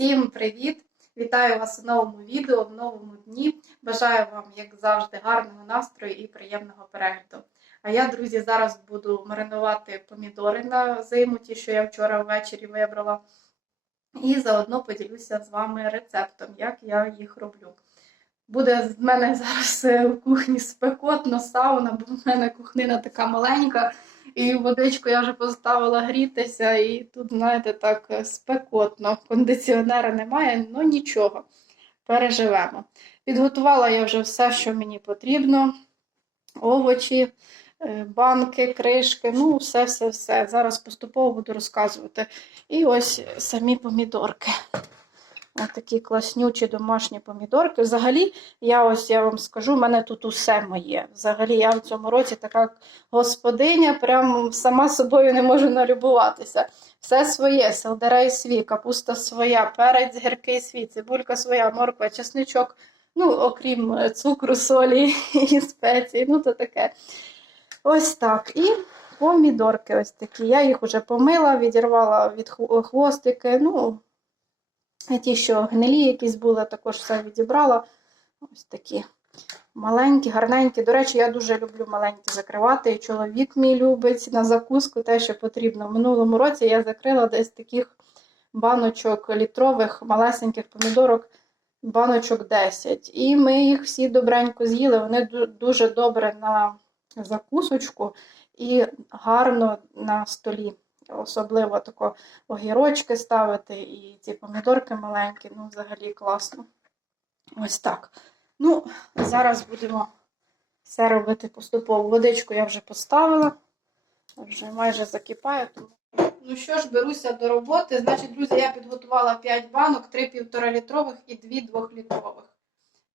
Всім привіт! Вітаю вас у новому відео, в новому дні. Бажаю вам, як завжди, гарного настрою і приємного перегляду. А я, друзі, зараз буду маринувати помідори на зиму, ті, що я вчора ввечері вибрала. І заодно поділюся з вами рецептом, як я їх роблю. Буде в мене зараз е, в кухні спекотно, сауна, бо в мене кухнина така маленька. І водичку я вже поставила грітися, і тут, знаєте, так е, спекотно. Кондиціонера немає, ну нічого, переживемо. Підготувала я вже все, що мені потрібно: овочі, е, банки, кришки, ну, все-все-все. Зараз поступово буду розказувати. І ось самі помідорки. Такі класнючі домашні помідорки. Взагалі, я ось я вам скажу, в мене тут усе моє. Взагалі, я в цьому році така господиня, прям сама собою не можу налюбуватися. Все своє, селдерей свій, капуста своя, перець гіркий свій, цибулька своя, морква, чесничок, ну, окрім е, цукру, солі і спецій, ну то таке. Ось так. І помідорки ось такі. Я їх вже помила, відірвала від хвостики. ну, а Ті, що гнилі якісь були, також все відібрала. Ось такі маленькі, гарненькі. До речі, я дуже люблю маленькі закривати. І чоловік мій любить на закуску те, що потрібно. В минулому році я закрила десь таких баночок літрових, малесеньких помідорок, баночок 10. І ми їх всі добренько з'їли. Вони дуже добре на закусочку і гарно на столі. Особливо тако огірочки ставити і ці помідорки маленькі, ну, взагалі класно. Ось так. Ну, зараз будемо все робити поступово. Водичку я вже поставила, вже майже закипає. Ну що ж, беруся до роботи. Значить, друзі, я підготувала 5 банок, 3 1,5 літрових і 2 2-літрових.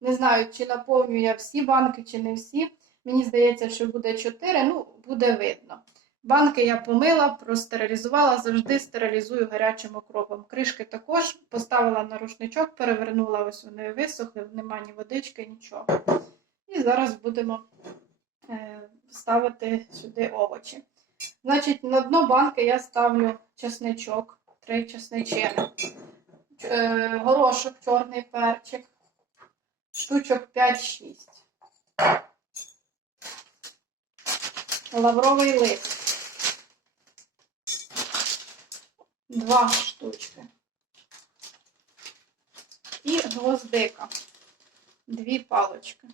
Не знаю, чи наповню я всі банки, чи не всі. Мені здається, що буде 4, ну, буде видно. Банки я помила, простерилізувала, завжди стерилізую гарячим окропом. Кришки також поставила на рушничок, перевернула, ось вони висохли, нема ні водички, нічого. І зараз будемо е, ставити сюди овочі. Значить, на дно банки я ставлю чесничок, три чесничини, е, горошок, чорний перчик, штучок 5-6. Лавровий лист. Два штучки. І гвоздика. Дві палочки.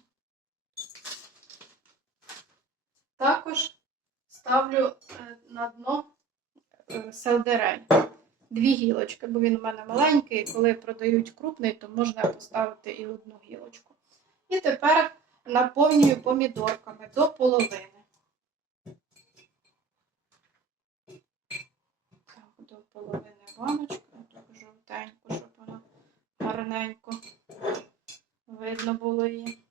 Також ставлю е, на дно е, селдерей. Дві гілочки, бо він у мене маленький, коли продають крупний, то можна поставити і одну гілочку. І тепер наповнюю помідорками до половини. Так, до половини баночки, так жовтенько, щоб воно гарненько видно було її.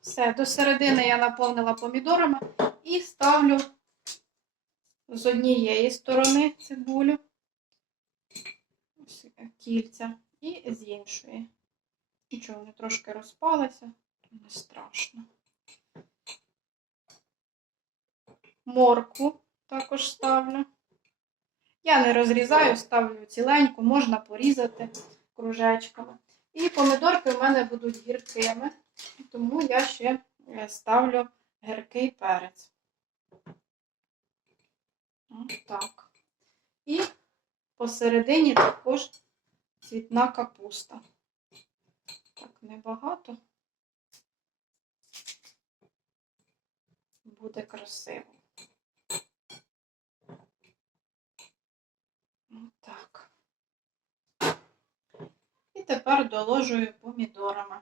Все, до середини я наповнила помідорами і ставлю з однієї сторони цибулю, ось кільця, і з іншої. Нічого, вони трошки розпалися, не страшно. Моркву також ставлю. Я не розрізаю, ставлю ціленьку, можна порізати кружечками. І помідорки в мене будуть гіркими, тому я ще е, ставлю гіркий перець. Ось так. І посередині також цвітна капуста. Так, небагато. Буде красиво. Так. І тепер доложую помідорами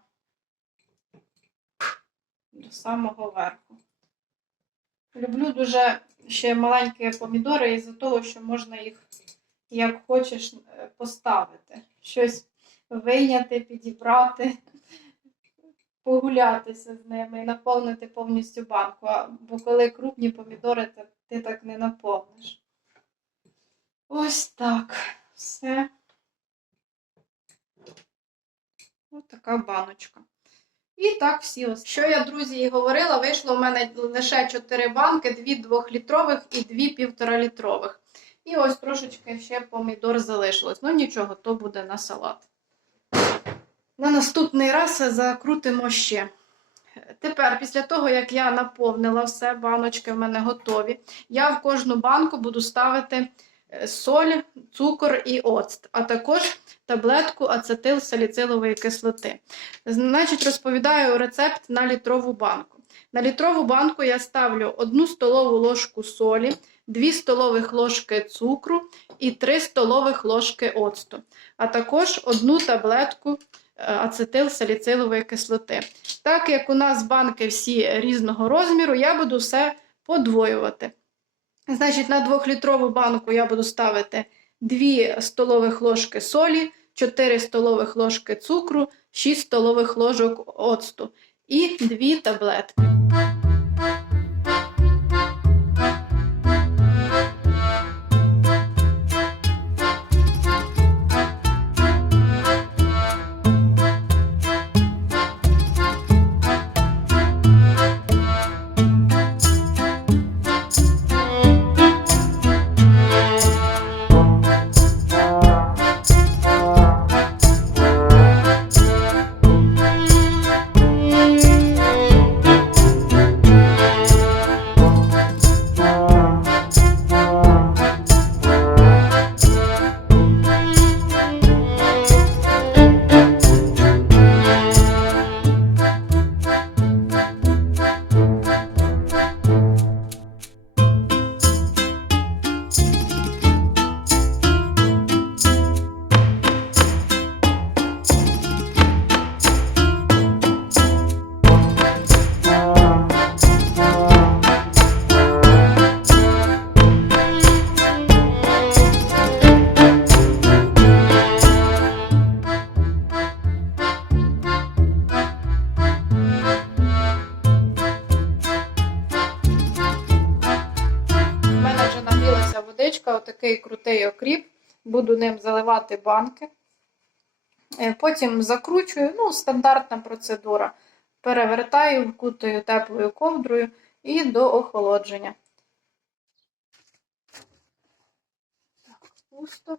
до самого верху. Люблю дуже ще маленькі помідори із-за того, що можна їх як хочеш е, поставити. Щось вийняти, підібрати, погулятися з ними і наповнити повністю банку. Бо коли крупні помідори, ти так не наповниш. Ось так. Все. Ось така баночка. І так всі ось. Що я, друзі, і говорила, вийшло в мене лише 4 банки, 2 2-літрових і 2 1,5-літрових. І ось трошечки ще помідор залишилось. Ну нічого, то буде на салат. На наступний раз закрутимо ще. Тепер, після того, як я наповнила все, баночки в мене готові, я в кожну банку буду ставити соль, цукор і оцт, а також таблетку ацетилсаліцилової кислоти. Значить, розповідаю рецепт на літрову банку. На літрову банку я ставлю 1 столову ложку солі, 2 столових ложки цукру і 3 столових ложки оцту, а також одну таблетку е, ацетилсаліцилової кислоти. Так як у нас банки всі різного розміру, я буду все подвоювати. Значить, на 2-літрову банку я буду ставити 2 столових ложки солі, 4 столових ложки цукру, 6 столових ложок оцту і 2 таблетки. Отакий крутий окріп. Буду ним заливати банки. Е, Потім закручую, ну, стандартна процедура. Перевертаю, вкутую теплою ковдрою і до охолодження. Так, пусто.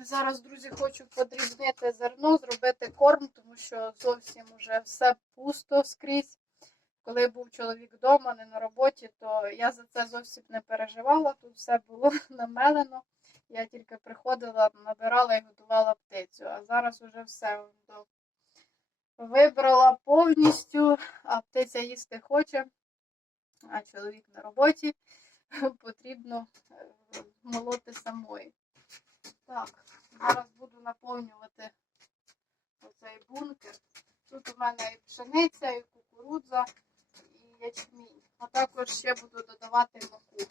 Зараз, друзі, хочу подрібнити зерно, зробити корм, тому що зовсім вже все пусто скрізь. Коли був чоловік вдома, не на роботі, то я за це зовсім не переживала. Тут все було намелено. Я тільки приходила, набирала і готувала птицю. А зараз вже все вибрала повністю, а птиця їсти хоче, а чоловік на роботі. Потрібно е, молоти самої. Так, зараз буду наповнювати оцей бункер. Тут у мене і пшениця, і кукурудза, ячмінь. А також ще буду додавати муку.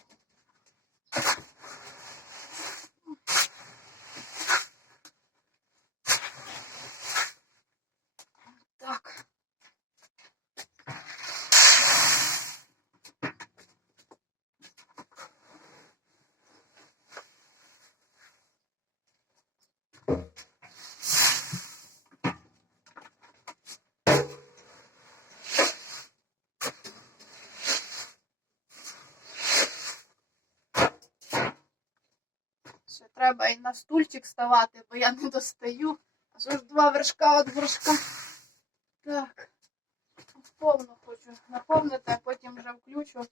Так. Ще треба і на стульчик ставати, бо я не достаю. А ж два вершка від горшка. Так. Повно хочу наповнити, а потім вже включу.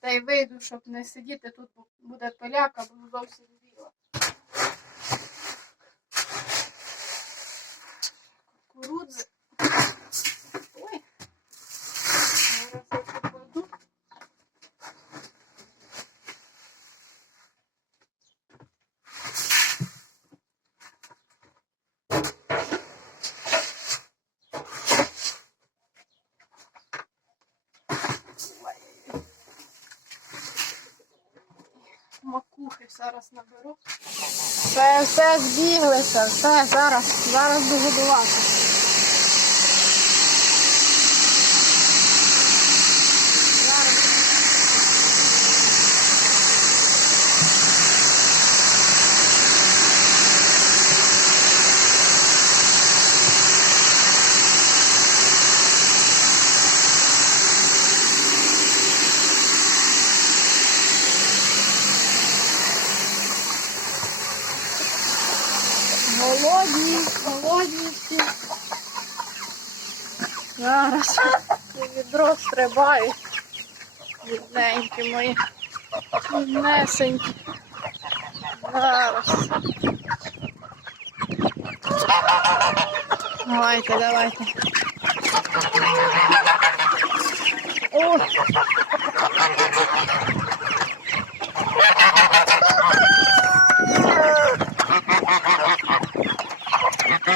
Та й вийду, щоб не сидіти. Тут бу- буде пиляка, буду зовсім біла. Кукурудзи. Ой. Зараз я покладу. Макухи зараз наберу. Все, все збіглися, все, зараз, зараз буду годувати. Зараз. Голодні, голодні всі. Зараз відро стрибають. Бідненькі мої. Біднесенькі. Зараз. Давайте, давайте. О!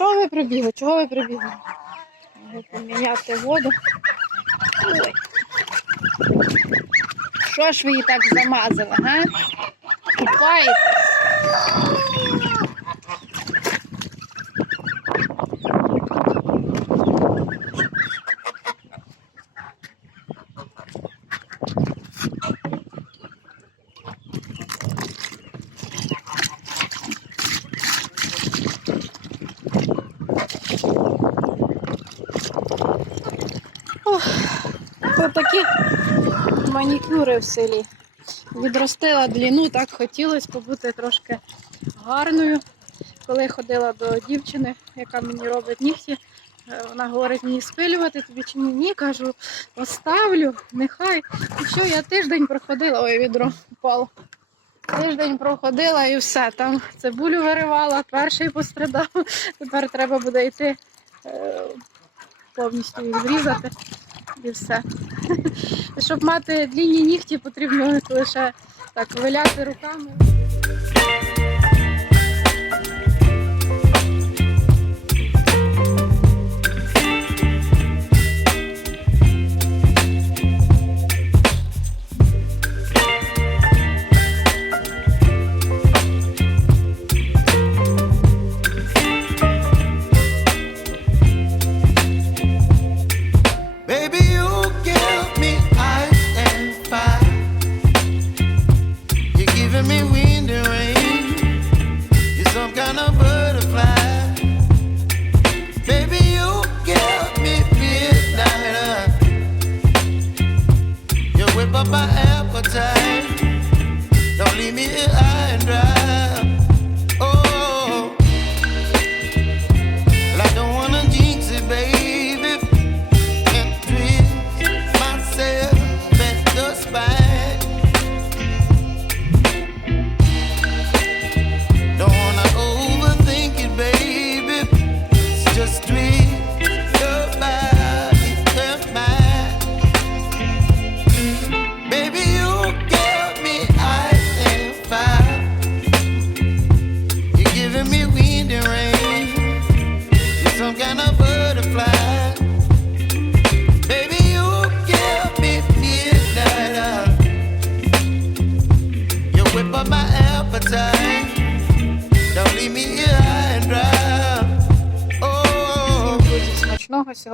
Що ви прибігли? Чого ви прибігли? Треба поміняти воду. Ой. Що ж ви її так замазали, га? Купаєте? Тут такі манікюри в селі. Відростила длину, так хотілося побути трошки гарною. Коли ходила до дівчини, яка мені робить нігті, е, вона говорить мені спилювати тобі чи ні. Ні, кажу, оставлю, нехай. І що, я тиждень проходила, ой, відро впало. Тиждень проходила і все. Там цибулю виривала, перший пострадав. Тепер треба буде йти е, повністю їх зрізати і все. Щоб мати длінні нігті, потрібно лише так виляти руками.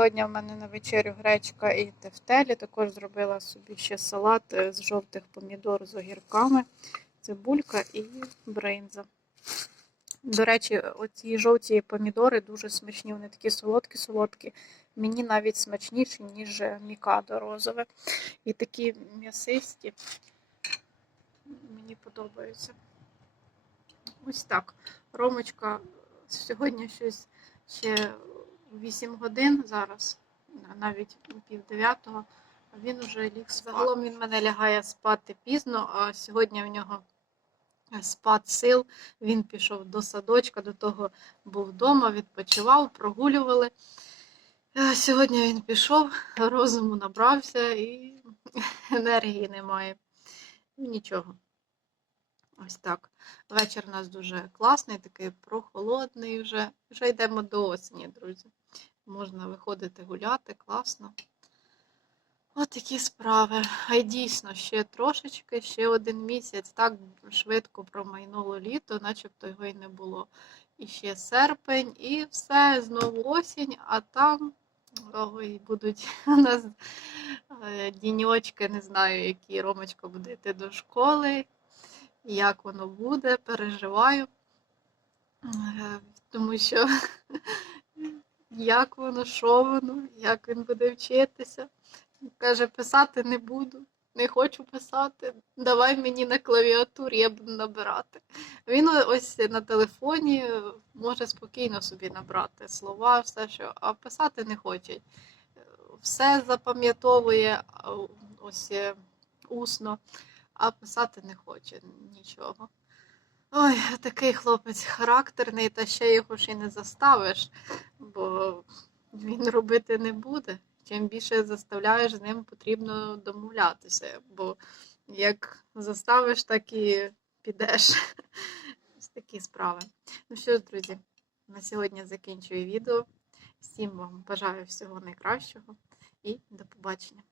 Сьогодні в мене на вечерю гречка і тефтелі. Також зробила собі ще салат е, з жовтих помідор з огірками, цибулька і бринза. До речі, оці жовті помідори дуже смачні, вони такі солодкі-солодкі. Мені навіть смачніші, ніж мікадо розове. І такі м'ясисті. Мені подобаються. Ось так. Ромочка сьогодні щось ще 8 годин зараз, навіть пів дев'ятого, він вже ліг спати. Загалом він мене лягає спати пізно, а сьогодні в нього спад сил. Він пішов до садочка, до того був вдома, відпочивав, прогулювали. Е, Сьогодні він пішов, розуму набрався і енергії немає. Ну, Нічого. Ось так. Вечір у нас дуже класний, такий прохолодний вже. Вже йдемо до осені, друзі. Можна виходити гуляти, класно. От такі справи. А й дійсно, ще трошечки, ще один місяць. Так швидко промайнуло літо, начебто його й не було. і ще серпень, і все, знову осінь, а там ой, будуть у нас е, діньочки, не знаю, які Ромочка буде йти до школи, як воно буде, переживаю. Е, Тому що як воно, що воно, як він буде вчитися. Каже, писати не буду, не хочу писати. Давай мені на клавіатурі, я буду набирати. Він ось на телефоні може спокійно собі набрати слова, все що, а писати не хоче. Все запам'ятовує ось е, усно, а писати не хоче нічого. Ой, такий хлопець характерний, та ще його ж і не заставиш, бо він робити не буде. Чим більше заставляєш, з ним потрібно домовлятися, бо як заставиш, так і підеш. Ось такі справи. Ну що ж, друзі, на сьогодні закінчую відео. Всім вам бажаю всього найкращого і до побачення.